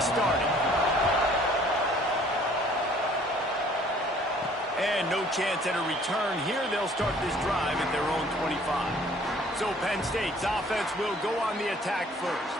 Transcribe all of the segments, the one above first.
things started. And no chance at a return here. They'll start this drive at their own 25. So Penn State's offense will go on the attack first.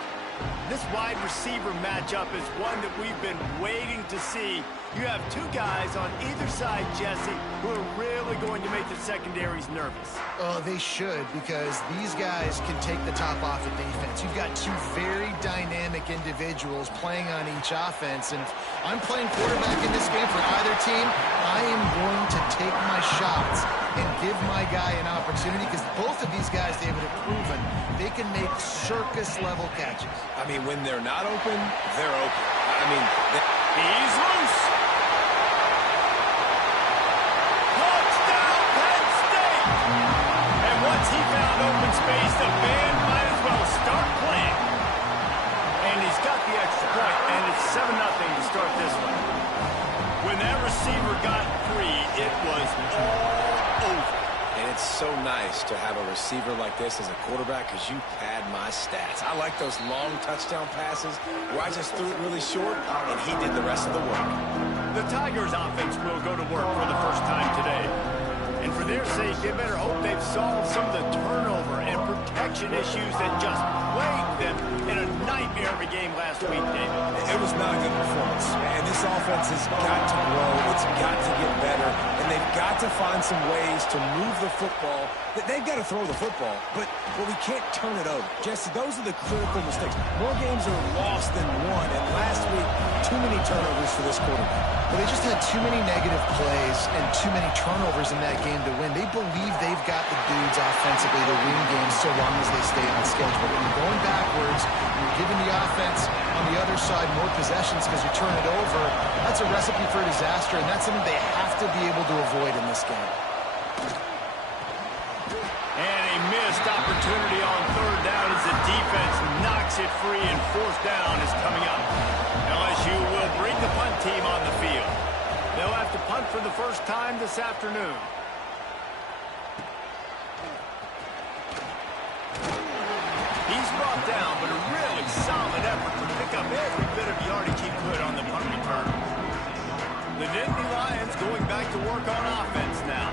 This wide receiver matchup is one that we've been waiting to see. You have two guys on either side, Jesse, who are really going to make the secondaries nervous. Oh, they should, because these guys can take the top off of defense. You've got two very dynamic individuals playing on each offense, and if I'm playing quarterback in this game for either team, I am going to take my shots and give my guy an opportunity, because both of these guys, David, have proven they can make circus-level catches. I mean, when they're not open, they're open. I mean, he's loose. Touchdown, Penn State! And once he found open space, the band might as well start playing. And he's got the extra point, and it's 7-0 to start this one. When that receiver got free, it was all over. and it's so nice to have a receiver like this as a quarterback because you pad my stats. I like those long touchdown passes where I just threw it really short, and he did the rest of the work. The Tigers' offense will go to work for the first time today. And for their sake, they better hope they've solved some of the turnover and protection issues that just plagued them in a nightmare of a game last week, David. It was not a good performance. And this offense has got to grow. It's got to get better. And they've got to find some ways to move the football. They've got to throw the football, but we can't turn it over. Jesse, those are the critical mistakes. More games are lost than won. And last week, too many turnovers for this quarterback. Well, they just had too many negative plays and too many turnovers in that game to win. They believe they've got the dudes offensively to win games so long as they stay on schedule. When you're going backwards, you're giving the offense on the other side more possessions because you turn it over, that's a recipe for disaster, and that's something they have to be able to avoid in this game. And a missed opportunity on third down as the defense knocks it free, and fourth down is coming up. LSU will bring the punt team on the field. They'll have to punt for the first time this afternoon. He's brought down, but a really solid effort to pick up every bit of yardage he could on the punt return. The Nittany Lions going back to work on offense now.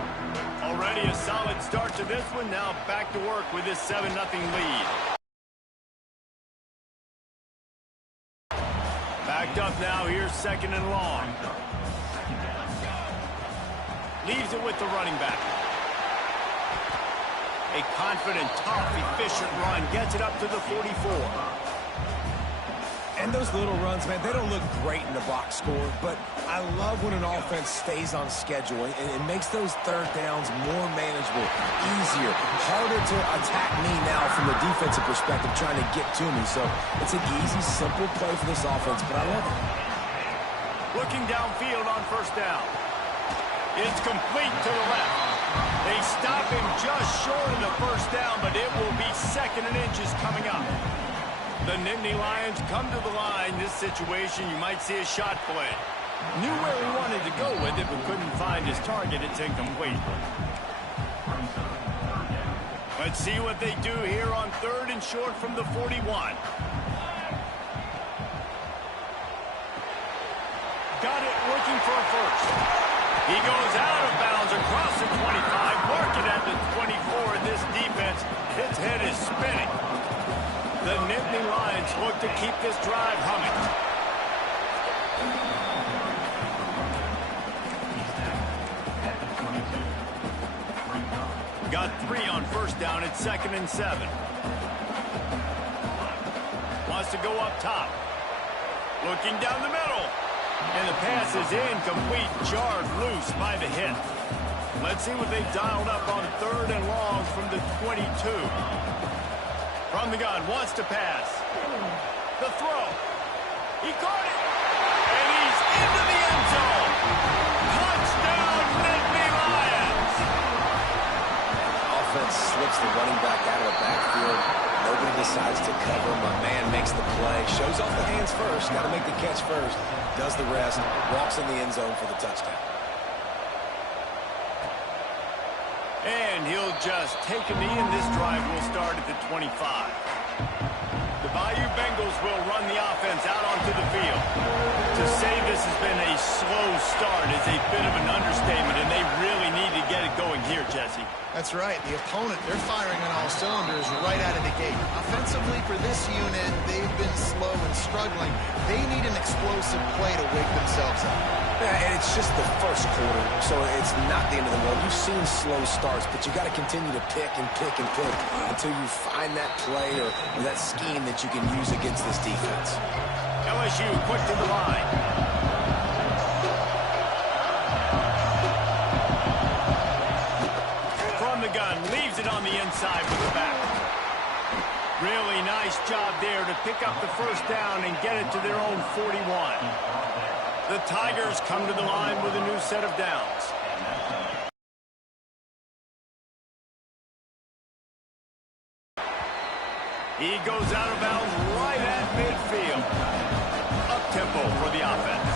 Already a solid start to this one. Now back to work with this 7-0 lead. Backed up now. Here's second and long. Leaves it with the running back. A confident, tough, efficient run. Gets it up to the 44. And those little runs, man, they don't look great in the box score, but I love when an offense stays on schedule and it makes those third downs more manageable, easier, harder to attack me now from the defensive perspective trying to get to me. So it's an easy, simple play for this offense, but I love it. Looking downfield on first down. It's complete to the left. They stop him just short of the first down, but it will be second and inches coming up. The Nittany Lions come to the line. This situation, you might see a shot play. Knew where he wanted to go with it, but couldn't find his target. It's incomplete. Let's see what they do here on third and short from the 41. Got it, looking for a first. He goes out of bounds across the 25, mark it at the 24, and this defense, its head is spinning. The Nittany Lions look to keep this drive humming. Got 3 on first down at 2nd and 7. Wants to go up top. Looking down the middle. And the pass is incomplete, jarred loose by the hit. Let's see what they've dialed up on third and long from the 22. From the gun, wants to pass. The throw. He caught it. And he's into the end zone. Touchdown, Nittany Lions. Offense slips the running back out of the backfield. Nobody decides to cover. My man makes the play. Shows off the hands first. Got to make the catch first. Does the rest. Walks in the end zone for the touchdown. And he'll just take a knee, and this drive will start at the 25. The Bayou Bengals will run the offense out onto the field. To say this has been a slow start is a bit of an understatement, and they really need to get it going here, Jesse. That's right. The opponent, they're firing on all cylinders right out of the gate. Offensively, for this unit, they've been slow and struggling. They need an explosive play to wake themselves up. Yeah, and it's just the first quarter, so it's not the end of the world. You've seen slow starts, but you got to continue to pick and pick and pick until you find that play or that scheme that you can use against this defense. LSU quick to the line. From the gun, leaves it on the inside with the back. Really nice job there to pick up the first down and get it to their own 41. The Tigers come to the line with a new set of downs. He goes out of bounds right at midfield. Up-tempo for the offense.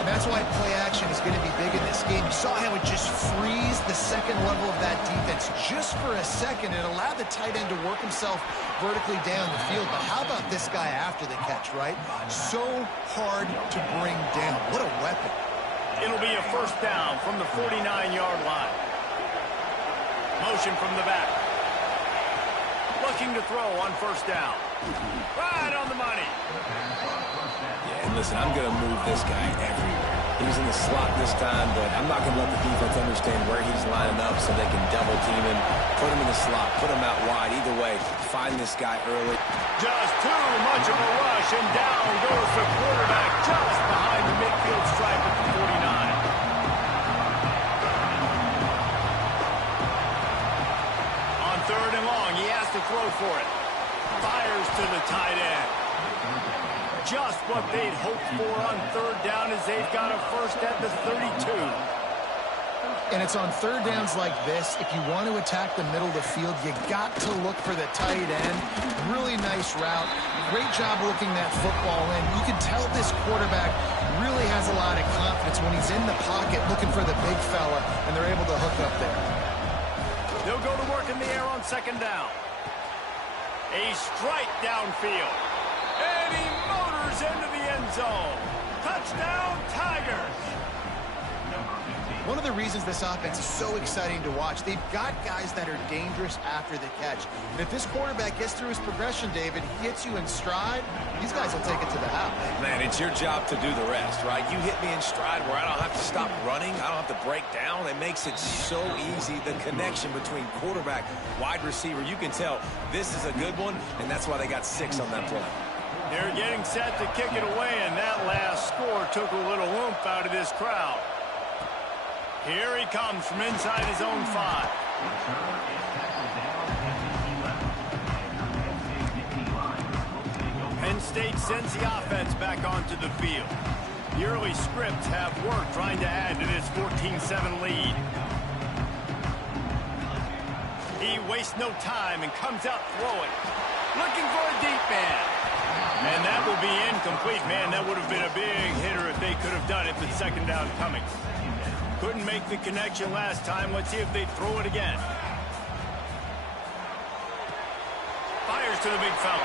And that's why play action is going to be big in this game. You saw how it just frees the second level of that defense just for a second. It allowed the tight end to work himself vertically down the field. But how about this guy after the catch, right? So hard to bring down. What a weapon. It'll be a first down from the 49-yard line. Motion from the back. Looking to throw on first down. Right on the money. Yeah, and listen, I'm going to move this guy everywhere. He's in the slot this time, but I'm not going to let the defense understand where he's lining up so they can double team him, put him in the slot, put him out wide. Either way, find this guy early. Just too much of a rush, and down goes the quarterback just behind the midfield stripe at the 49. On third and long, he has to throw for it. Fires to the tight end. Just what they'd hoped for on third down as they've got a first at the 32. And it's on third downs like this, if you want to attack the middle of the field, you got to look for the tight end. Really nice route. Great job looking that football in. You can tell this quarterback really has a lot of confidence when he's in the pocket looking for the big fella, and they're able to hook up there. They'll go to work in the air on second down. A strike downfield. And he motors into the end zone. Touchdown, Tigers. One of the reasons this offense is so exciting to watch, they've got guys that are dangerous after the catch. And if this quarterback gets through his progression, David, he hits you in stride, these guys will take it to the house. Man, it's your job to do the rest, right? You hit me in stride where I don't have to stop running. I don't have to break down. It makes it so easy. The connection between quarterback, wide receiver, you can tell this is a good one, and that's why they got 6 on that play. They're getting set to kick it away, and that last score took a little oomph out of this crowd. Here he comes from inside his own 5. Penn State sends the offense back onto the field. The early scripts have worked trying to add to this 14-7 lead. He wastes no time and comes out throwing. Looking for a deep man. And that will be incomplete. Man, that would have been a big hitter if they could have done it, but second down coming. Couldn't make the connection last time. Let's see if they throw it again. Fires to the big fella.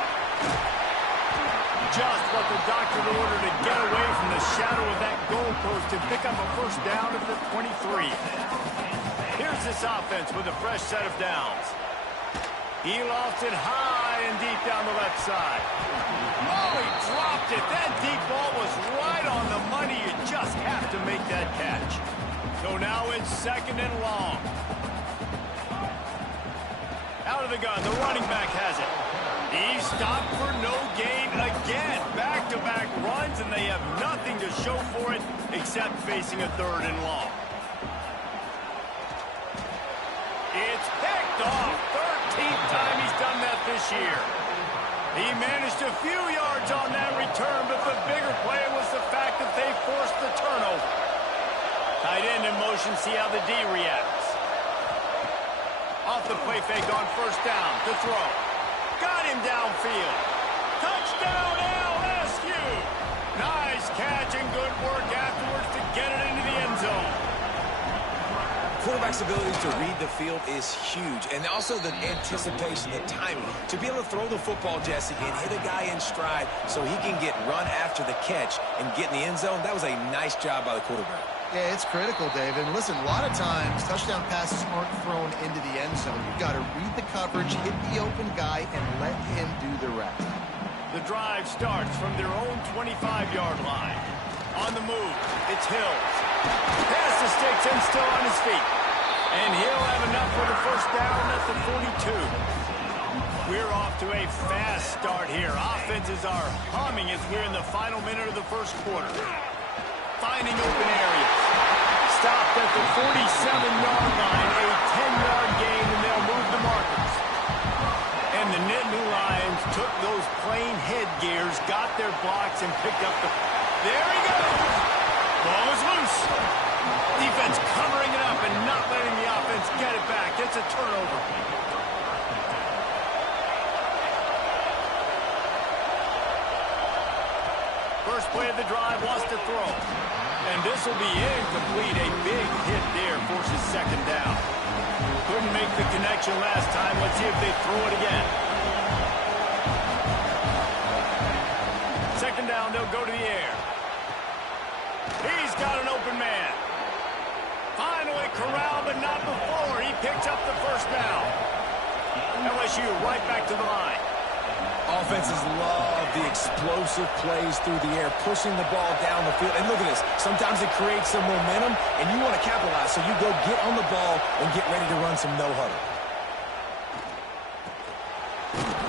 Just what the doctor ordered to get away from the shadow of that goalpost and pick up a first down at the 23. Here's this offense with a fresh set of downs. He lofts it high and deep down the left side. Oh, he dropped it. That deep ball was right on the money. You just have to make that catch. So now it's second and long. Out of the gun, the running back has it. He stopped for no gain again. Back-to-back runs, and they have nothing to show for it except facing a third and long. It's picked off. 13th time he's done that this year. He managed a few yards on that return, but the bigger play was the fact that they forced the turnover. Tight end in motion, see how the D reacts. Off the play fake on first down to throw. Got him downfield. Touchdown LSU. Nice catch and good work afterwards to get it into the end zone. quarterback's ability to read the field is huge. And also the anticipation, the timing. To be able to throw the football, Jesse, and hit a guy in stride so he can get run after the catch and get in the end zone, that was a nice job by the quarterback. Yeah, it's critical, Dave. And listen, a lot of times touchdown passes aren't thrown into the end zone. You've got to read the coverage, hit the open guy, and let him do the rest. The drive starts from their own 25-yard line. On the move, it's Hills. Pass the sticks and still on his feet. And he'll have enough for the first down at the 42. We're off to a fast start here. Offenses are humming as we're in the final minute of the first quarter. Finding open areas. Stopped at the 47-yard line. A 10-yard gain, and they'll move the markers. And the Nittany Lions took those plain headgears, got their blocks, and picked up the... There he goes! Ball is loose. Defense covering it up and not letting the offense get it back. It's a turnover. First play of the drive wants to throw. And this will be incomplete. A big hit there forces second down. Couldn't make the connection last time. Let's see if they throw it again. Second down, they'll go to the air. He's got an open man. Finally corralled, but not before. He picks up the first down. LSU right back to the line. Offenses love the explosive plays through the air, pushing the ball down the field. And look at this. Sometimes it creates some momentum, and you want to capitalize. So you go get on the ball and get ready to run some no-huddle.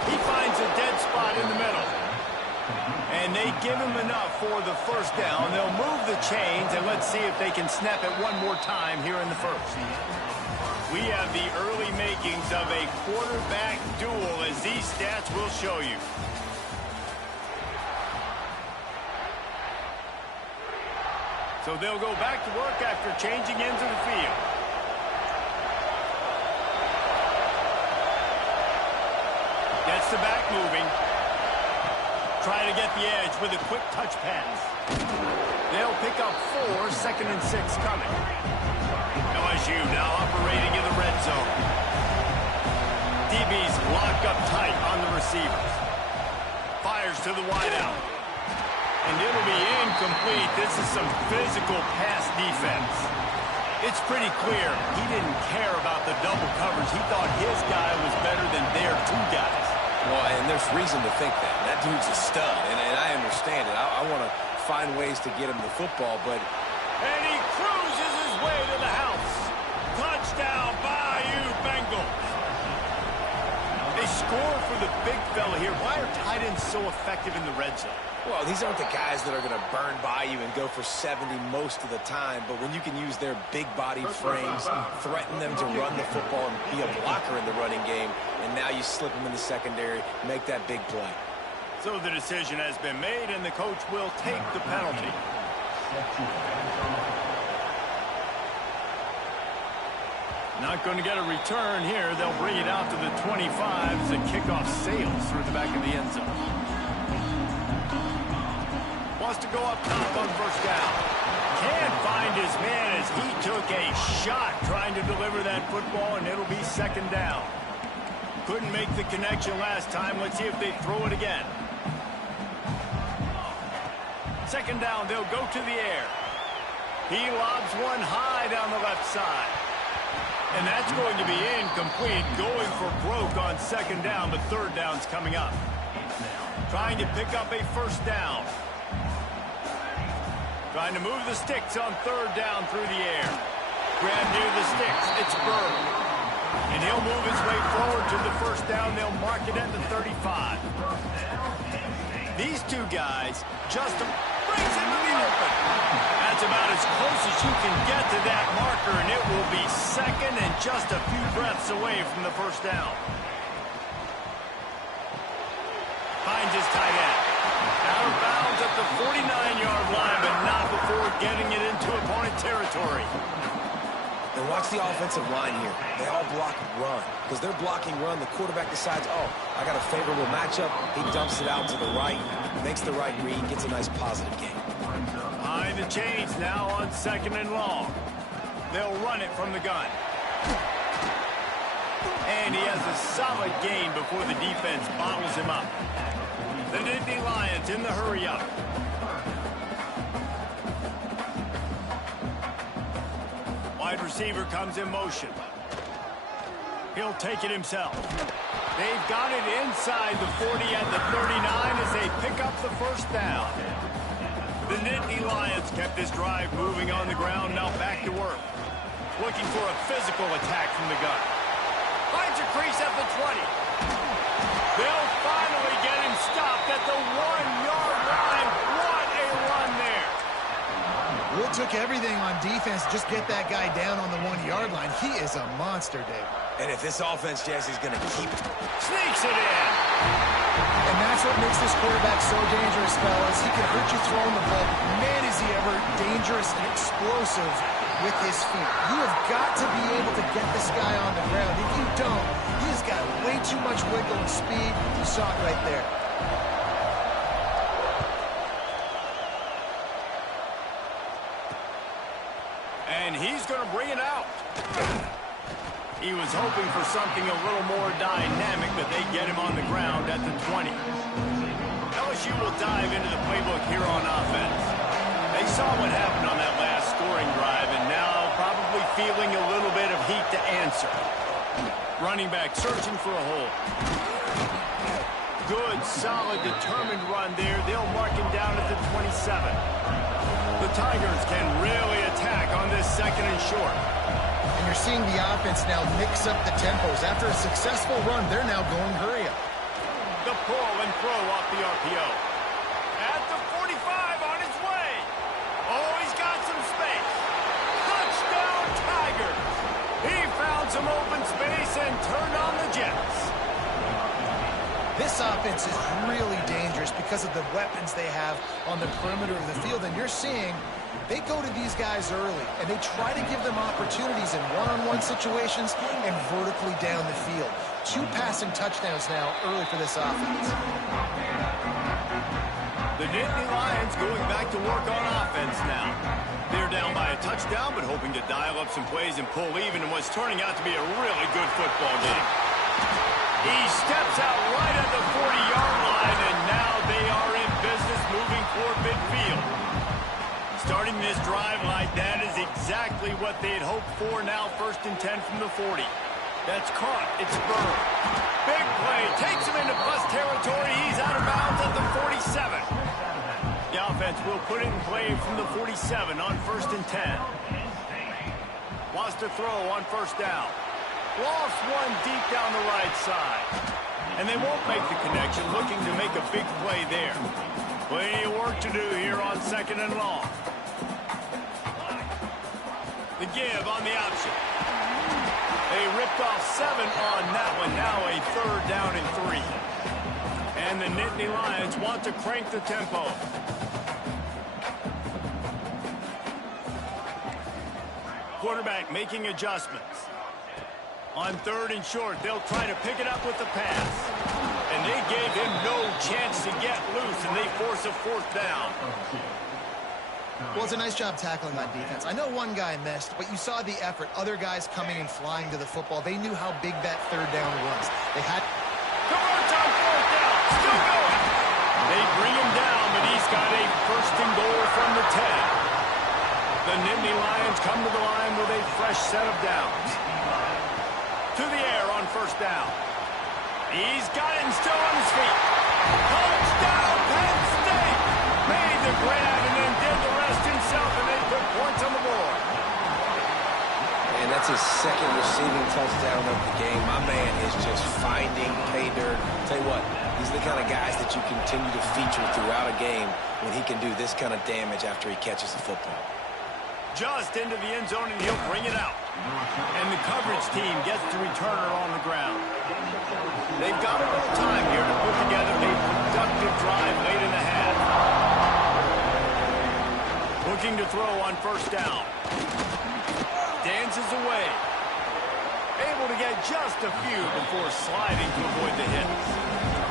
He finds a dead spot in the middle. And they give him enough for the first down. They'll move the chains, and let's see if they can snap it one more time here in the first. We have the early makings of a quarterback duel, as these stats will show you. So they'll go back to work after changing into the field. Gets the back moving. Trying to get the edge with a quick touch pass. They'll pick up 4, 2nd and 6 coming. LSU now operating in the red zone. DB's locked up tight on the receivers. Fires to the wideout. And it'll be incomplete. This is some physical pass defense. It's pretty clear he didn't care about the double coverage. He thought his guy was better than their 2 guys. Well, and there's reason to think that. That dude's a stud, and I understand it. I want to find ways to get him the football, but... And he cruises his way to the house. Touchdown, Bayou Bengals. They score for the big fella here. Why are tight ends so effective in the red zone? Well, these aren't the guys that are going to burn by you and go for 70 most of the time, but when you can use their big-bodied frames, threaten them to run the football and be a blocker in the running game, and now you slip them in the secondary, make that big play. So the decision has been made, and the coach will take the penalty. Not going to get a return here. They'll bring it out to the 25 as the kickoff sails through the back of the end zone. Wants to go up top on first down. Can't find his man as he took a shot trying to deliver that football, and it'll be second down. Couldn't make the connection last time. Let's see if they throw it again. Second down, they'll go to the air. He lobs one high down the left side. And that's going to be incomplete, going for broke on second down, but third down's coming up. Trying to pick up a first down. Trying to move the sticks on third down through the air. Grab near the sticks. It's Burr. And he'll move his way forward to the first down. They'll mark it at the 35. These 2 guys just brings him to the open. That's about as close as you can get to that marker, and it will be second and just a few breaths away from the first down. Finds his tight end. Out of bounds at the 49-yard line, but not before getting it into opponent territory. And watch the offensive line here. They all block run. Because they're blocking run, the quarterback decides, oh, I got a favorable matchup. He dumps it out to the right, makes the right read, gets a nice positive gain. Behind the chains now on second and long. They'll run it from the gun. And he has a solid gain before the defense bottles him up. The Nittany Lions in the hurry-up. Wide receiver comes in motion. He'll take it himself. They've got it inside the 40 at the 39 as they pick up the first down. The Nittany Lions kept this drive moving on the ground, now back to work. Looking for a physical attack from the gun. Finds a crease at the 20. They'll finally get him stopped at the 1-yard line. What a run there. Well, it took everything on defense to just get that guy down on the 1-yard line. He is a monster, Dave. And if this offense, Jesse, is going to keep it. Sneaks it in. And that's what makes this quarterback so dangerous, fellas. He can hurt you throwing the ball. Man, is he ever dangerous and explosive with his feet. You have got to be able to get this guy on the ground. If you don't, he's got way too much wiggle and speed. You saw it right there. And he's going to bring it out. He was hoping for something a little more dynamic, but they get him on the ground at the 20. LSU will dive into the playbook here on offense. They saw what happened on that last scoring drive, and now probably feeling a little bit of heat to answer. Running back searching for a hole. Good, solid, determined run there. They'll mark him down at the 27. The Tigers can really attack on this second and short. And you're seeing the offense now mix up the tempos. After a successful run, they're now going hurry up. The pull and throw off the RPO. At the 45 on his way. Oh, he's got some space. Touchdown, Tigers. He found some open space and turned on the Jets. This offense is really dangerous because of the weapons they have on the perimeter of the field. And you're seeing they go to these guys early, and they try to give them opportunities in one-on-one situations and vertically down the field. 2 passing touchdowns now early for this offense. The Nittany Lions going back to work on offense now. They're down by a touchdown, but hoping to dial up some plays and pull even in what's turning out to be a really good football game. He steps out right at the 40-yard line, and now they are in business moving toward midfield. Starting this drive like that is exactly what they had hoped for. Now 1st and 10 from the 40. That's caught. It's Burr. Big play. Takes him into bus territory. He's out of bounds at the 47. The offense will put it in play from the 47 on 1st and 10. Wants to throw on 1st down. Lost one deep down the right side. And they won't make the connection, looking to make a big play there. Plenty of work to do here on 2nd and long. The give on the option. They ripped off 7 on that one. Now a 3rd down and 3. And the Nittany Lions want to crank the tempo. Quarterback making adjustments. On 3rd and short, they'll try to pick it up with the pass. And they gave him no chance to get loose, and they force a 4th down. Well, it's a nice job tackling on defense. I know one guy missed, but you saw the effort. Other guys coming and flying to the football. They knew how big that 3rd down was. They had... Converts on 4th down. Still going. They bring him down, but he's got a 1st and goal from the 10. The Nittany Lions come to the line with a fresh set of downs. To the air on 1st down. He's got it and still on his feet. Touchdown, Penn State! Made the grab and then did the rest himself, and they put points on the board. And that's his 2nd receiving touchdown of the game. My man is just finding pay dirt. Tell you what, these are the kind of guys that you continue to feature throughout a game when he can do this kind of damage after he catches the football. Just into the end zone, and he'll bring it out. And the coverage team gets the returner on the ground. They've got a little time here to put together a productive drive late in the half. Looking to throw on 1st down. Dances away. Able to get just a few before sliding to avoid the hits.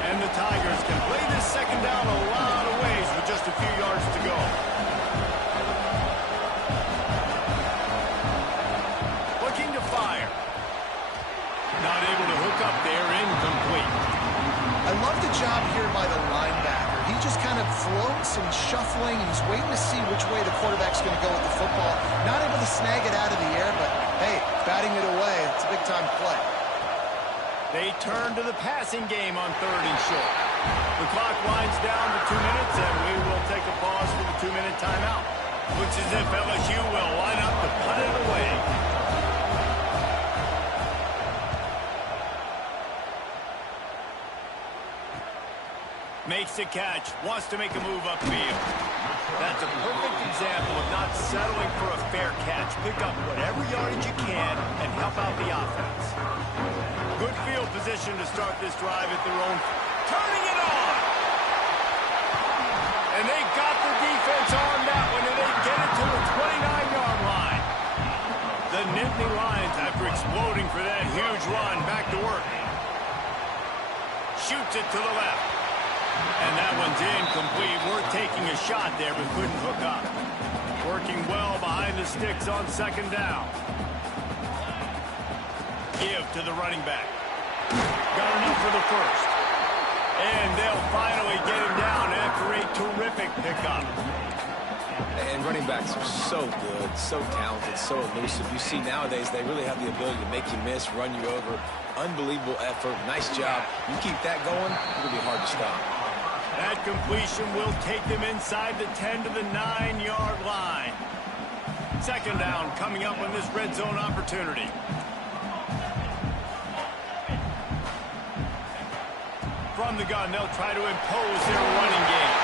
And the Tigers can play this 2nd down a lot of ways with just a few yards to go. loose, and he's shuffling, and he's waiting to see which way the quarterback's going to go with the football. Not able to snag it out of the air, but, hey, batting it away, it's a big-time play. They turn to the passing game on 3rd and short. The clock winds down to 2 minutes, and we will take a pause for the 2-minute timeout. Looks as if LSU will line up to punt it away. Makes the catch, wants to make a move upfield. That's a perfect example of not settling for a fair catch. Pick up whatever yardage you can and help out the offense. Good field position to start this drive at their own. Turning it on! And they got the defense on that one, and they get it to the 29-yard line. The Nittany Lions, after exploding for that huge run, back to work. Shoots it to the left. And that one's incomplete. We're taking a shot there, but couldn't hook up. Working well behind the sticks on 2nd down. Give to the running back. Got enough for the first. And they'll finally get him down after a terrific pickup. And running backs are so good, so talented, so elusive. You see nowadays they really have the ability to make you miss, run you over. Unbelievable effort. Nice job. You keep that going, it'll be hard to stop. That completion will take them inside the 10 to the 9-yard line. 2nd down coming up on this red zone opportunity. From the gun, they'll try to impose their running game.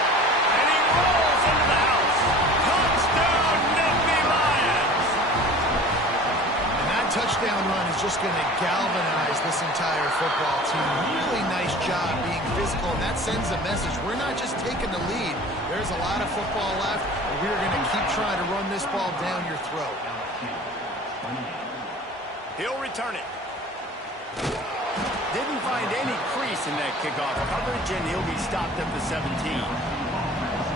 And he rolls into the house. Touchdown, Nittany Lions! And that touchdown run is just going to galvanize this entire football team. Really nice job being physical, and that sends a message. We're not just taking the lead. There's a lot of football left, and we're going to keep trying to run this ball down your throat. He'll return it. Didn't find any crease in that kickoff coverage, and he'll be stopped at the 17.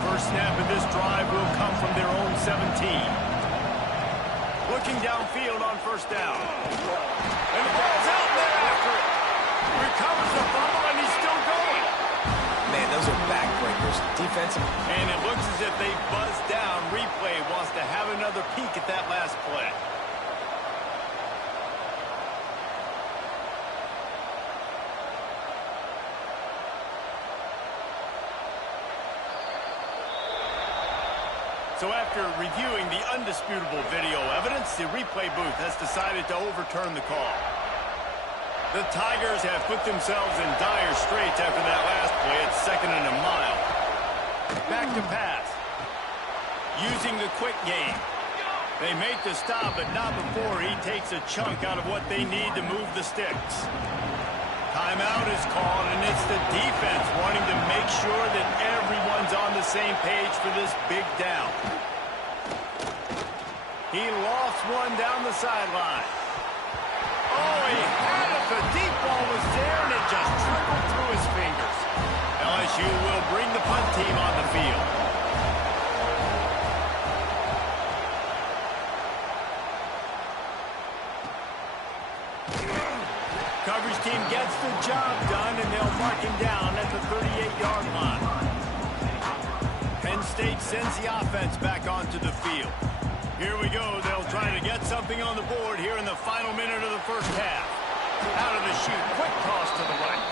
First snap of this drive will come from their own 17. Looking downfield on 1st down. And the ball's out there after it. Recovers the fumble, and he's still going. Man, those are backbreakers. Defensive. And it looks as if they buzzed down. Replay wants to have another peek at that last play. So after reviewing the undisputable video evidence, the replay booth has decided to overturn the call. The Tigers have put themselves in dire straits after that last play at 2nd and a mile. Back to pass. Using the quick game. They make the stop, but not before he takes a chunk out of what they need to move the sticks. Timeout is called, and it's the defense wanting to make sure that everyone's on the same page for this big down. He lost one down the sideline. Oh, he had it. The deep ball was there, and it just trickled through his fingers. LSU will bring the punt team on the field. Coverage team gets the job done, and they'll mark him down at the 38-yard line. Penn State sends the offense back onto the field. Here we go. They'll try to get something on the board here in the final minute of the first half. Out of the chute, quick toss to the right.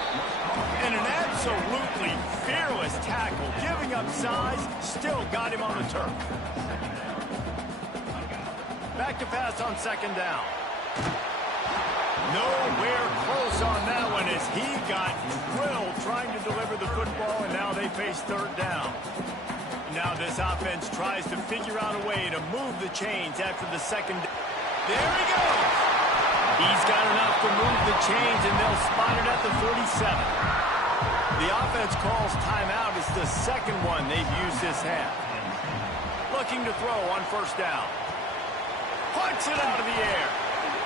And an absolutely fearless tackle, giving up size, still got him on the turf. Back to pass on 2nd down. Nowhere close on that one as he got drilled trying to deliver the football, and now they face 3rd down. Now this offense tries to figure out a way to move the chains after the 2nd. There he goes! He's got enough to move the chains, and they'll spot it at the 47. The offense calls timeout. It's the 2nd one they've used this half. Looking to throw on 1st down. Punts it out of the air.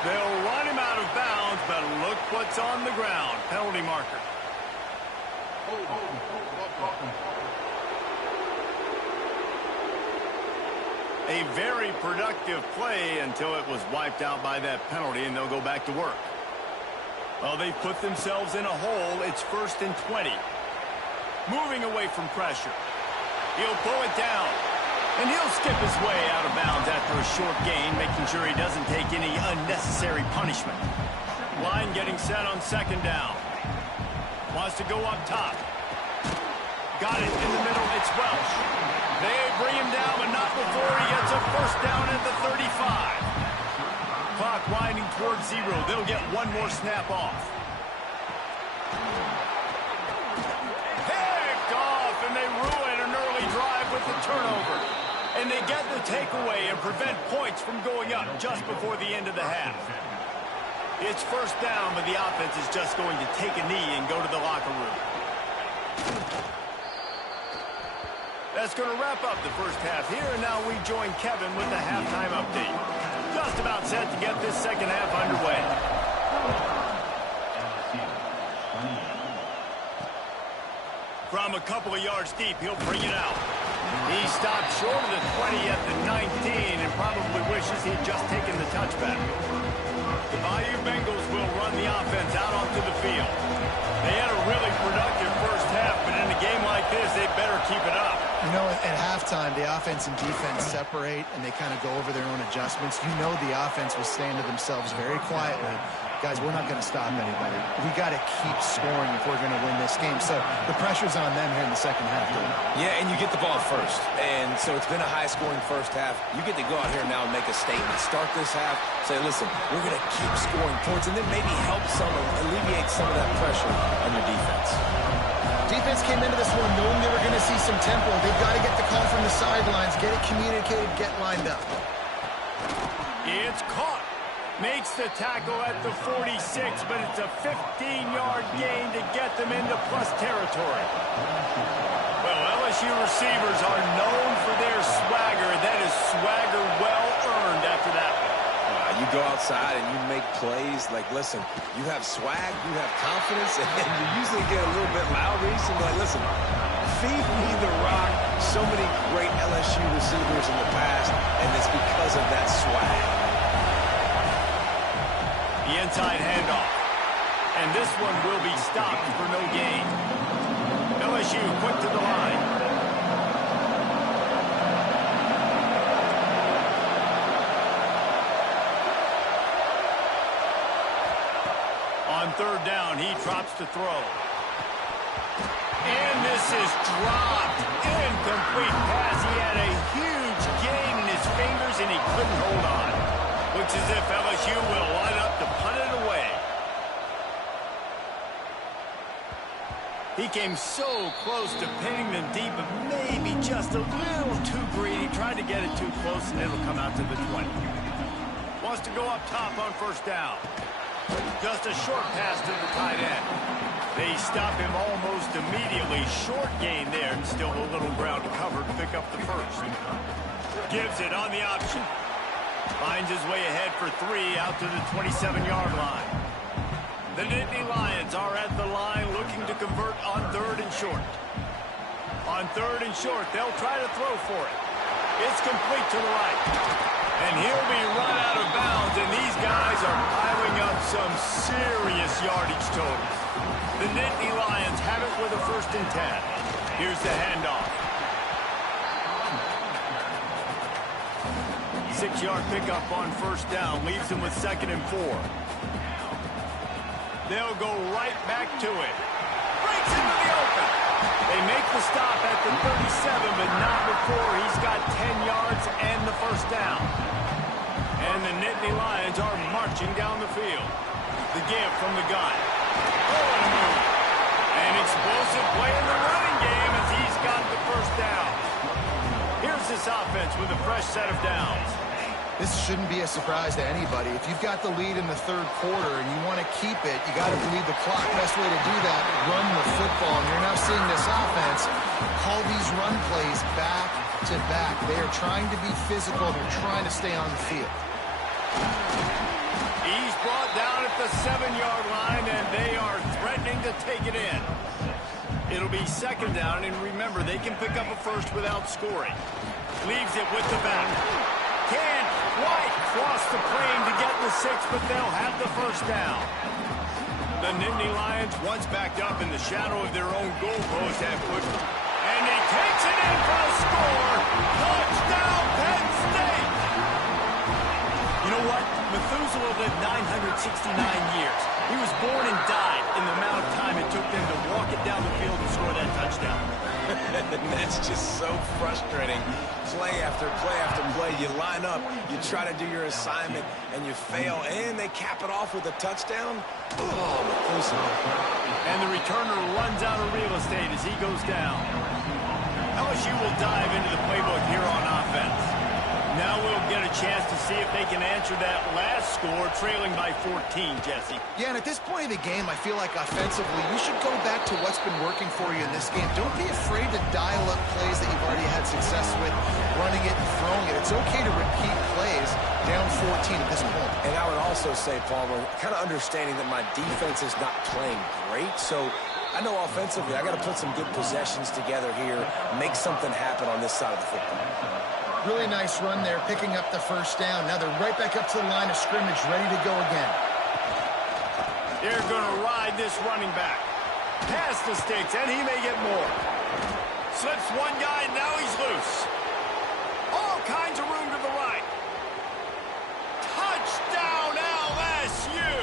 They'll run him out of bounds, but look what's on the ground. Penalty marker. A very productive play until it was wiped out by that penalty, and they'll go back to work. Well, they've put themselves in a hole. It's 1st and 20. Moving away from pressure. He'll pull it down. And he'll skip his way out of bounds after a short gain, making sure he doesn't take any unnecessary punishment. Line getting set on second down. Wants to go up top. Got it in the middle. It's Welsh. They bring him down, but not before he gets a first down at the 35. Clock winding towards 0. They'll get one more snap off. Picked off, and they ruin an early drive with the turnover. And they get the takeaway and prevent points from going up just before the end of the half. It's first down, but the offense is just going to take a knee and go to the locker room. That's going to wrap up the first half here, and now we join Kevin with the halftime update. Just about set to get this second half underway. From a couple of yards deep, he'll bring it out. He stopped short of the 20 at the 19 and probably wishes he had just taken the touchback. The Bayou Bengals will run the offense out onto the field. They had a really productive first half, but in a game like this, they better keep it up. You know, at halftime, the offense and defense separate, and they kind of go over their own adjustments. You know the offense was saying to themselves very quietly, guys, we're not going to stop anybody. We got to keep scoring if we're going to win this game. So the pressure's on them here in the second half. Yeah, and you get the ball first. And so it's been a high-scoring first half. You get to go out here now and make a statement. Start this half, say, listen, we're going to keep scoring points, and then maybe help alleviate some of that pressure on your defense. Defense came into this one knowing they were going to see some tempo. They've got to get the call from the sidelines, get it communicated, get lined up. It's caught. Makes the tackle at the 46, but it's a 15-yard gain to get them into plus territory. Well, LSU receivers are known for their swagger. That is swagger well earned after that one. You go outside and you make plays. Like, listen, you have swag, you have confidence, and you usually get a little bit loud recently. Like, listen, feed me the rock. So many great LSU receivers in the past, and it's because of that swag. The inside handoff. And this one will be stopped for no gain. LSU quick to the line. On third down, he drops to throw. And this is dropped. Incomplete pass. He had a huge gain in his fingers, and he couldn't hold on. Looks as if LSU will line up to punt it away. He came so close to pinning them deep, but maybe just a little too greedy. Tried to get it too close, and it'll come out to the 20. Wants to go up top on first down. Just a short pass to the tight end. They stop him almost immediately. Short gain there, and still a little ground to cover to pick up the first. Gives it on the option. Finds his way ahead for 3 out to the 27-yard line. The Nittany Lions are at the line looking to convert on third and short. On third and short, they'll try to throw for it. It's complete to the right. And he'll be run out of bounds, and these guys are piling up some serious yardage totals. The Nittany Lions have it with a 1st and 10. Here's the handoff. 6-yard pickup on first down leaves them with 2nd and 4. They'll go right back to it. Breaks into the open. They make the stop at the 37, but not before he's got 10 yards and the first down. And the Nittany Lions are marching down the field. The give from the gun. Oh, and a move. An explosive play in the running game as he's got the first down. Here's this offense with a fresh set of downs. This shouldn't be a surprise to anybody. If you've got the lead in the third quarter and you want to keep it, you got to bleed the clock. Best way to do that, run the football. And you're now seeing this offense call these run plays back to back. They are trying to be physical. They're trying to stay on the field. He's brought down at the 7-yard line, and they are threatening to take it in. It'll be 2nd down, and remember, they can pick up a first without scoring. Leaves it with the back. Can't quite cross the plane to get the 6, but they'll have the first down. The Nittany Lions, once backed up in the shadow of their own goalpost, have put, and he takes it in for the score. Touchdown, Penn State. You know what? Methuselah lived 969 years. He was born and died in the amount of time it took them to walk it down the field and score that touchdown. That's just so frustrating. Play after play after play. You line up, you try to do your assignment, and you fail, and they cap it off with a touchdown. Oh, Methuselah. And the returner runs out of real estate as he goes down. LSU will dive into the playbook here on offense. Now we'll get a chance to see if they can answer that last score, trailing by 14, Jesse. Yeah, and at this point in the game, I feel like offensively, you should go back to what's been working for you in this game. Don't be afraid to dial up plays that you've already had success with, running it and throwing it. It's okay to repeat plays down 14 at this point. And I would also say, Palmer, kind of understanding that my defense is not playing great, so I know offensively I got to put some good possessions together here, make something happen on this side of the football. Really nice run there, picking up the first down. Now they're right back up to the line of scrimmage, ready to go again. They're going to ride this running back. Past the sticks, and he may get more. Slips one guy, now he's loose. All kinds of room to the right. Touchdown, LSU!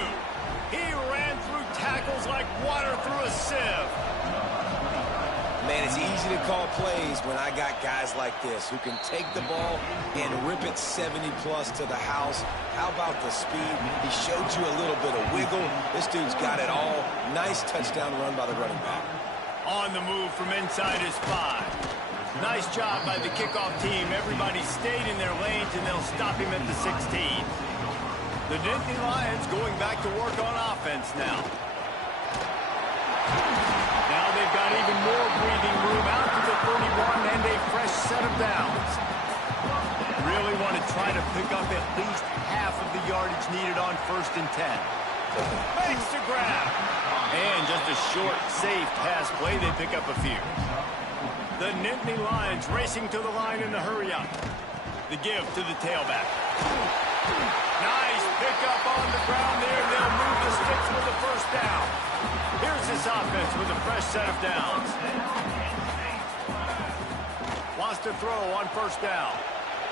He ran through tackles like water through a sieve. Man, it's easy to call plays when I got guys like this who can take the ball and rip it 70-plus to the house. How about the speed? He showed you a little bit of wiggle. This dude's got it all. Nice touchdown run by the running back. On the move from inside his 5. Nice job by the kickoff team. Everybody stayed in their lanes, and they'll stop him at the 16. The Nittany Lions going back to work on offense now. Now they've got even more breathing room out to the 31 and a fresh set of downs. Really want to try to pick up at least half of the yardage needed on 1st and 10. Makes the grab. And just a short, safe pass play, they pick up a few. The Nittany Lions racing to the line in the hurry up. The give to the tailback. Nice pickup on the ground there. They'll move the sticks with the first down. Here's this offense with a fresh set of downs. Wants to throw on 1st down.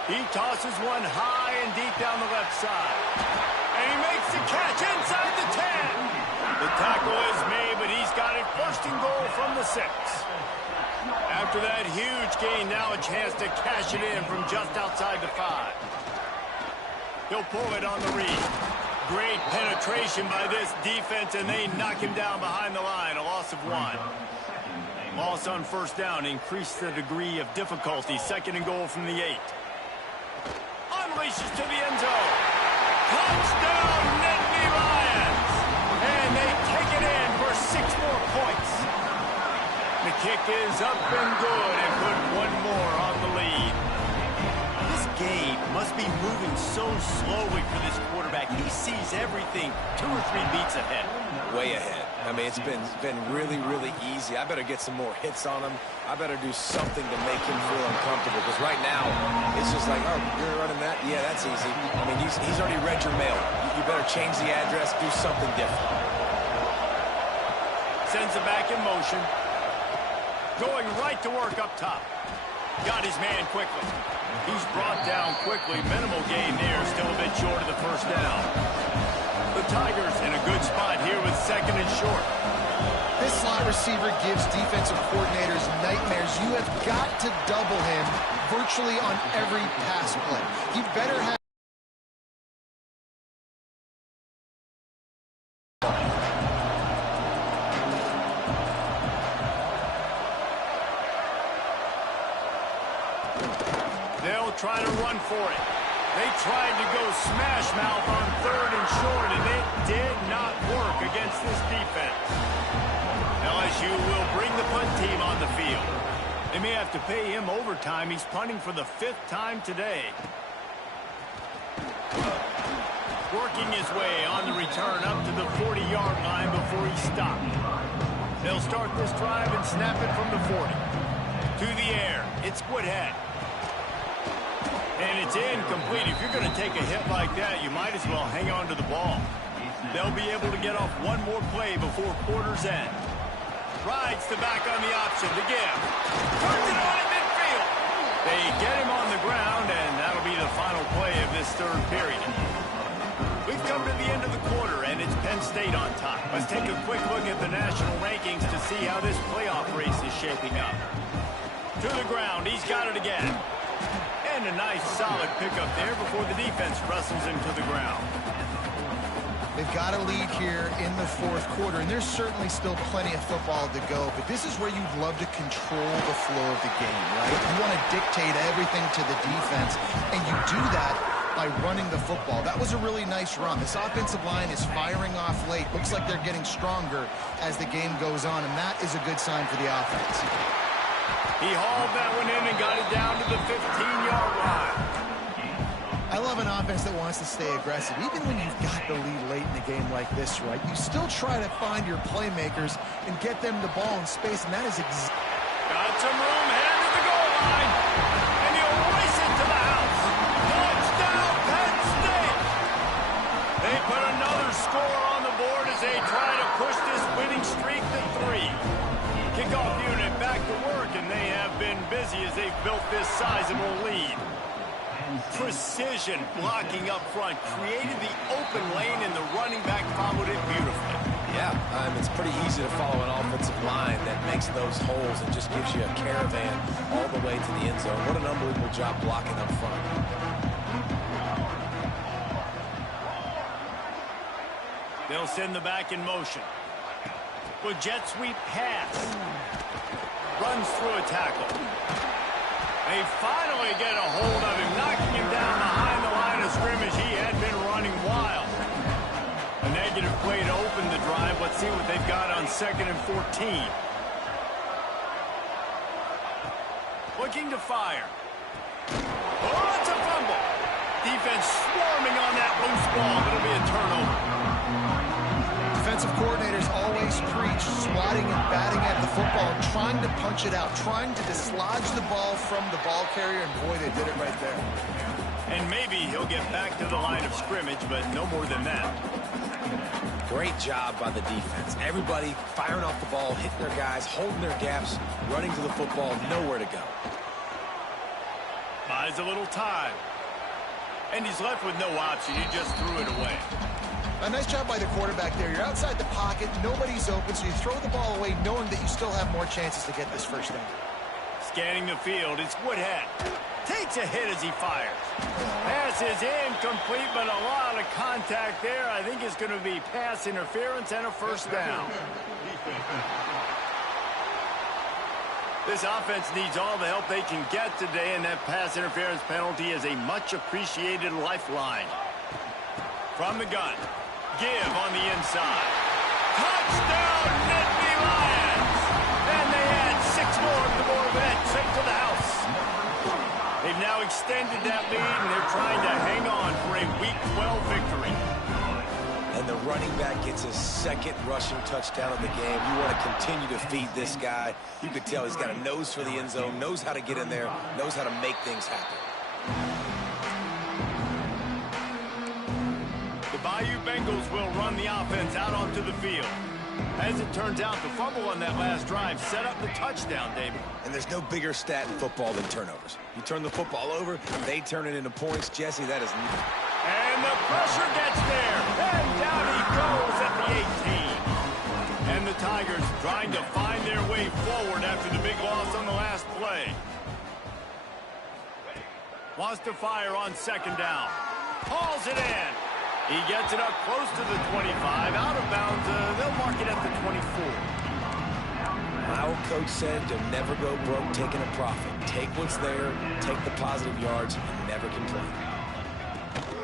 He tosses one high and deep down the left side. And he makes the catch inside the 10. The tackle is made, but he's got it 1st and goal from the 6. After that huge gain, now a chance to cash it in from just outside the 5. He'll pull it on the read. Great penetration by this defense, and they knock him down behind the line. A loss of 1. Loss on 1st down increased the degree of difficulty. 2nd and goal from the 8. Unleashes to the end zone. Touchdown, Nittany Lions! And they take it in for 6 more points. The kick is up and good, and put 1 more on the lead. This game must be moving so slowly for this quarterback. He sees everything 2 or 3 beats ahead. Way ahead. I mean, it's been really, really easy. I better get some more hits on him. I better do something to make him feel uncomfortable, because right now, it's just like, oh, you're running that? Yeah, that's easy. I mean, he's already read your mail. You better change the address, do something different. Sends it back in motion. Going right to work up top. Got his man quickly. He's brought down quickly. Minimal gain there. Still a bit short of the 1st down. The Tigers in a good spot here with 2nd and short. This slot receiver gives defensive coordinators nightmares. You have got to double him virtually on every pass play. You better have... They'll try to run for it. They tried to go smash mouth on 3rd and short, and it did not work against this defense. LSU will bring the punt team on the field. They may have to pay him overtime. He's punting for the 5th time today. Working his way on the return up to the 40-yard line before he stopped. They'll start this drive and snap it from the 40. To the air. It's Woodhead. And it's incomplete. If you're going to take a hit like that, you might as well hang on to the ball. They'll be able to get off 1 more play before quarter's end. Rides the back on the option to give. Turns it on at midfield. They get him on the ground, and that'll be the final play of this third period. We've come to the end of the quarter, and it's Penn State on top. Let's take a quick look at the national rankings to see how this playoff race is shaping up. To the ground, he's got it again. And a nice solid pickup there before the defense wrestles him to the ground. They've got a lead here in the fourth quarter, and there's certainly still plenty of football to go, but this is where you'd love to control the flow of the game, right? You want to dictate everything to the defense, and you do that by running the football. That was a really nice run. This offensive line is firing off late. Looks like they're getting stronger as the game goes on, and that is a good sign for the offense. He hauled that one in and got it down to the 15-yard line. I love an offense that wants to stay aggressive. Even when you've got the lead late in a game like this, right, you still try to find your playmakers and get them the ball in space, and that is got some room, headed to the goal line, and he'll race it to the house. Touchdown, Penn State! They put another score on the board as they try to push this winning streak to 3. Kickoff unit back to work, and they have been busy as they've built this sizable lead. Precision blocking up front created the open lane, and the running back followed it beautifully. Yeah, it's pretty easy to follow an offensive line that makes those holes and just gives you a caravan all the way to the end zone. What an unbelievable job blocking up front. They'll send the back in motion. With jet sweep pass. Runs through a tackle. They finally get a hold of him, knocking him down behind the line of scrimmage. He had been running wild. A negative play to open the drive. Let's see what they've got on 2nd and 14. Looking to fire. Oh, it's a fumble. Defense swarming on that loose ball. It'll be a turnover. defensive coordinators always preach swatting and batting at the football, trying to punch it out, trying to dislodge the ball from the ball carrier, and boy, they did it right there. And maybe he'll get back to the line of scrimmage, but no more than that. Great job by the defense. Everybody firing off the ball, hitting their guys, holding their gaps, running to the football, nowhere to go. Buys a little time. And he's left with no option. He just threw it away. A nice job by the quarterback there. You're outside the pocket, nobody's open, so you throw the ball away knowing that you still have more chances to get this first down. Scanning the field, it's Woodhead. Takes a hit as he fires. Pass is incomplete, but a lot of contact there. I think it's going to be pass interference and a first down. This offense needs all the help they can get today, and that pass interference penalty is a much-appreciated lifeline. From the gun, give on the inside. Touchdown, Nittany Lions! And they add 6 more to the board with that trip to the house. They've now extended that lead, and they're trying to hang on for a Week 12 victory. And the running back gets his second rushing touchdown of the game. You want to continue to feed this guy. You could tell he's got a nose for the end zone, knows how to get in there, knows how to make things happen. The Bayou Bengals will run the offense out onto the field. As it turns out, the fumble on that last drive set up the touchdown, David. And there's no bigger stat in football than turnovers. You turn the football over, they turn it into points. Jesse, that is... And the pressure gets there. And down he goes at the 18. And the Tigers trying to find their way forward after the big loss on the last play. Wants to fire on second down. Hauls it in. He gets it up close to the 25. Out of bounds. They'll mark it at the 24. My old coach said to never go broke taking a profit. Take what's there, take the positive yards, and never complain.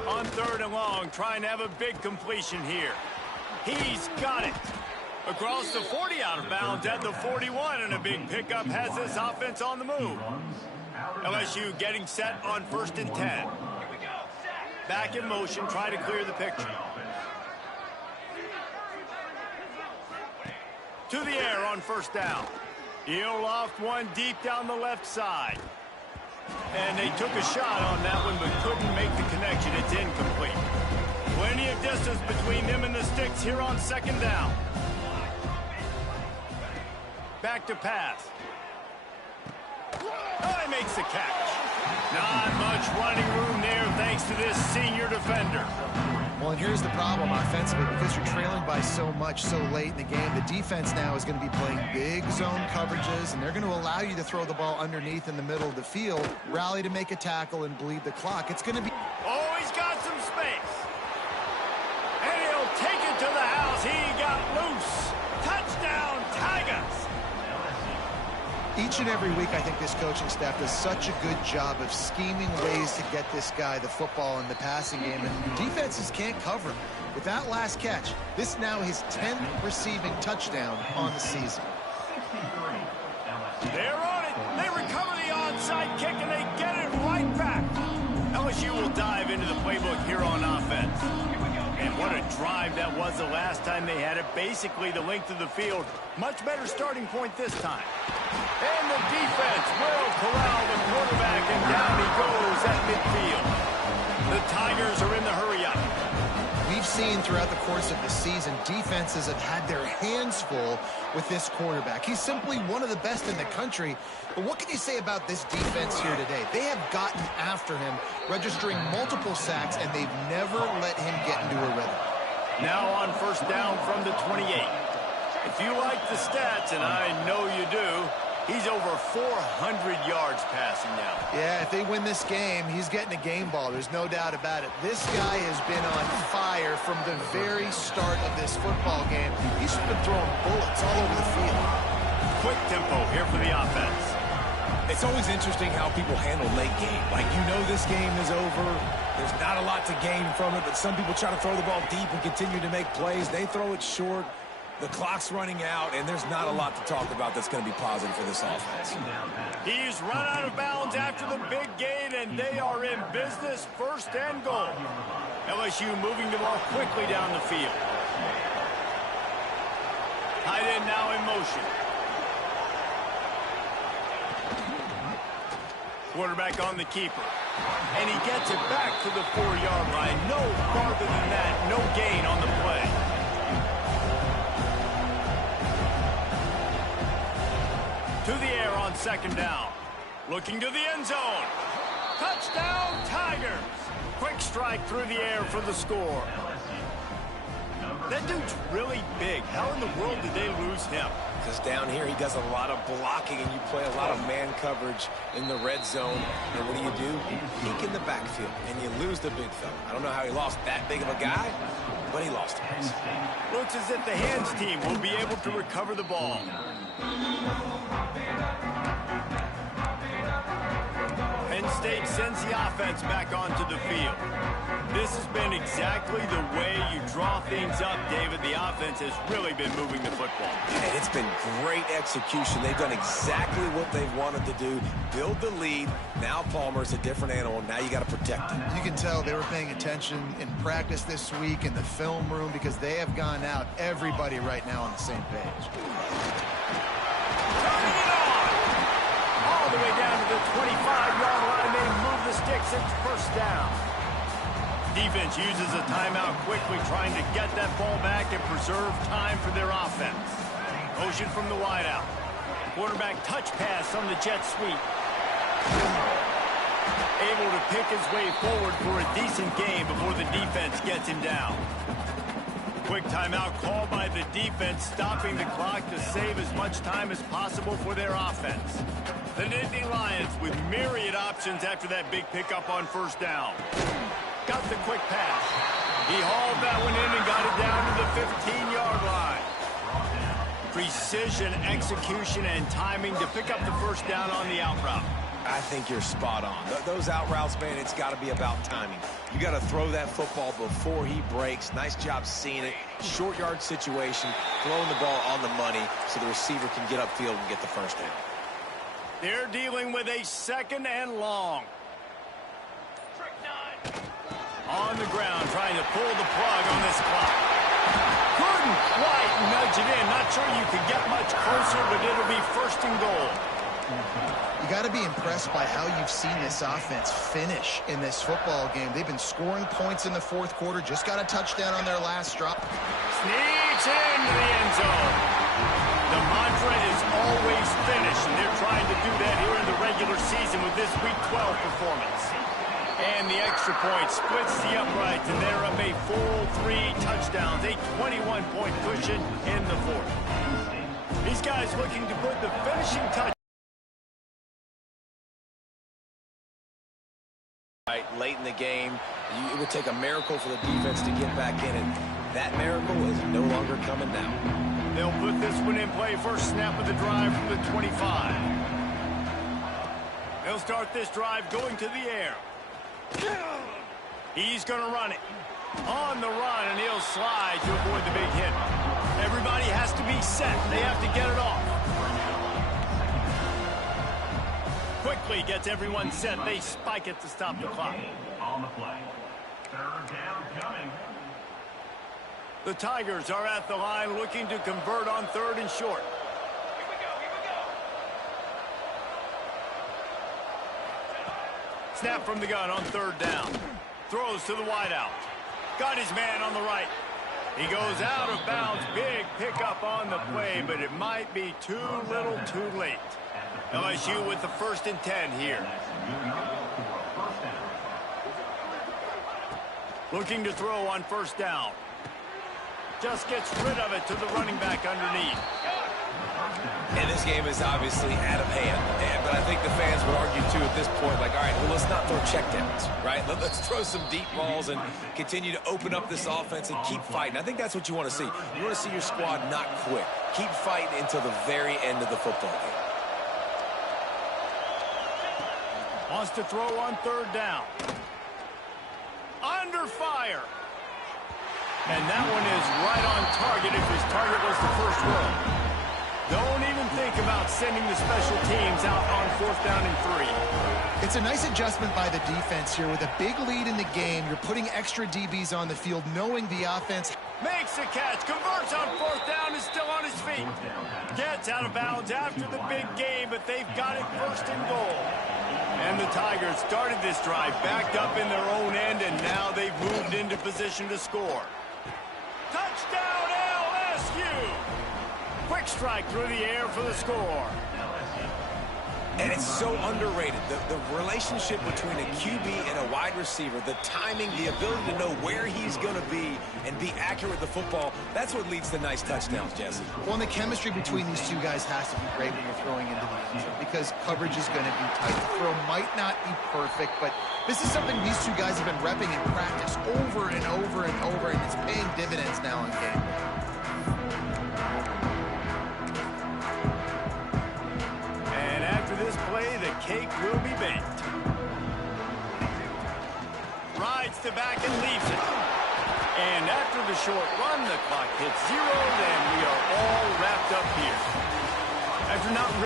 On third and long, trying to have a big completion here. He's got it. Across the 40, out of bounds at the 41, and a big pickup has this offense on the move. LSU getting set on 1st and 10. Back in motion, try to clear the picture. To the air on first down. He'll loft one deep down the left side. And they took a shot on that one, but couldn't make the connection. It's incomplete. Plenty of distance between them and the sticks here on second down. Back to pass. Oh, he makes the catch. Not much running room there thanks to this senior defender. Well, and here's the problem offensively. Because you're trailing by so much so late in the game, the defense now is going to be playing big zone coverages, and they're going to allow you to throw the ball underneath in the middle of the field, rally to make a tackle, and bleed the clock. It's going to be... Oh, he's got some space. And he'll take it to the house. He got loose. Touchdown, Tigers. Each and every week, I think this coaching staff does such a good job of scheming ways to get this guy the football in the passing game, and defenses can't cover him. With that last catch, this now his 10th receiving touchdown on the season. They're on it. They recover the onside kick, and they get it right back. LSU will dive into the playbook here on offense. And what a drive that was the last time they had it. Basically the length of the field. Much better starting point this time. And the defense will corral the quarterback, and down he goes at midfield. The Tigers are in the hurry-up. We've seen throughout the course of the season, defenses have had their hands full with this quarterback. He's simply one of the best in the country. But what can you say about this defense here today? They have gotten after him, registering multiple sacks, and they've never let him get into a rhythm. Now on first down from the 28. If you like the stats, and I know you do, he's over 400 yards passing now. Yeah, if they win this game, he's getting a game ball. There's no doubt about it. This guy has been on fire from the very start of this football game. He's just been throwing bullets all over the field. Quick tempo here for the offense. It's always interesting how people handle late game. Like, you know this game is over. There's not a lot to gain from it, but some people try to throw the ball deep and continue to make plays. They throw it short. The clock's running out, and there's not a lot to talk about that's going to be positive for this offense. He's run out of bounds after the big gain, and they are in business, first and goal. LSU moving the ball quickly down the field. Tight end now in motion. Quarterback on the keeper. And he gets it back to the 4-yard line. No farther than that. No gain on the play. To the air on second down. Looking to the end zone. Touchdown, Tigers. Quick strike through the air for the score. That dude's really big. How in the world did they lose him? Because down here he does a lot of blocking, and you play a lot of man coverage in the red zone. And what do? You peek in the backfield, and you lose the big fella. I don't know how he lost that big of a guy, but he lost him. Looks as if the hands team will be able to recover the ball. Penn State sends the offense back onto the field. This has been exactly the way you draw things up, David. The offense has really been moving the football. And it's been great execution. They've done exactly what they've wanted to do. Build the lead. Now Palmer's a different animal. Now you got to protect him. You can tell they were paying attention in practice this week in the film room, because they have gone out, everybody right now on the same page. Turning it on! All the way down to the 25-yard line. They move the sticks. It's first down. Defense uses a timeout quickly, trying to get that ball back and preserve time for their offense. Motion from the wideout. Quarterback touch pass on the jet sweep. Able to pick his way forward for a decent gain before the defense gets him down. Quick timeout called by the defense, stopping the clock to save as much time as possible for their offense. The Nittany Lions with myriad options after that big pickup on first down. Got the quick pass. He hauled that one in and got it down to the 15-yard line. Precision, execution, and timing to pick up the first down on the out route. I think you're spot on. Those out routes, man, it's got to be about timing. You got to throw that football before he breaks. Nice job seeing it. Short yard situation, throwing the ball on the money so the receiver can get upfield and get the first down. They're dealing with a second and long. On the ground, trying to pull the plug on this clock. Couldn't quite nudge it in. Not sure you could get much closer, but it'll be first and goal. You got to be impressed by how you've seen this offense finish in this football game. They've been scoring points in the fourth quarter. Just got a touchdown on their last drop. Sneaks into the end zone. The mantra is always finish, and they're trying to do that here in the regular season with this Week 12 performance. And the extra point splits the uprights, and they're up a full 3 touchdowns, a 21-point cushion in the fourth. These guys looking to put the finishing touch. Late in the game, it would take a miracle for the defense to get back in it. That miracle is no longer coming now. They'll put this one in play. First snap of the drive from the 25. They'll start this drive going to the air. He's going to run it. On the run, and he'll slide to avoid the big hit. Everybody has to be set. They have to get it off. Quickly gets everyone set. They spike it to stop the clock. On the play. Third down coming. The Tigers are at the line looking to convert on 3rd and short. Here we go. Snap from the gun on 3rd down. Throws to the wideout. Got his man on the right. He goes out of bounds. Big pickup on the play, but it might be too little too late. LSU with the 1st and 10 here. Looking to throw on 1st down. Just gets rid of it to the running back underneath. And this game is obviously out of hand. But I think the fans would argue, too, at this point, like, all right, well, let's not throw checkdowns, right? Let's throw some deep balls and continue to open up this offense and keep fighting. I think that's what you want to see. You want to see your squad not quit. Keep fighting until the very end of the football game. Wants to throw on 3rd down. Under fire. And that one is right on target if his target was the first row. Don't even think about sending the special teams out on 4th down and 3. It's a nice adjustment by the defense here. With a big lead in the game, you're putting extra DBs on the field, knowing the offense. Makes the catch, converts on 4th down, is still on his feet. Gets out of bounds after the big game, but they've got it 1st and goal. And the Tigers started this drive backed up in their own end, and now they've moved into position to score. Touchdown, LSU! Quick strike through the air for the score. And it's so underrated. The relationship between a QB and a wide receiver, the timing, the ability to know where he's going to be and be accurate with the football, that's what leads to nice touchdowns, Jesse. Well, and the chemistry between these two guys has to be great when you're throwing into the end zone because coverage is going to be tight. The throw might not be perfect, but this is something these two guys have been repping in practice over and over and over, and it's paying dividends now in game. This play, the cake will be baked. Rides to back and leaves it. And after the short run, the clock hits 0, and we are all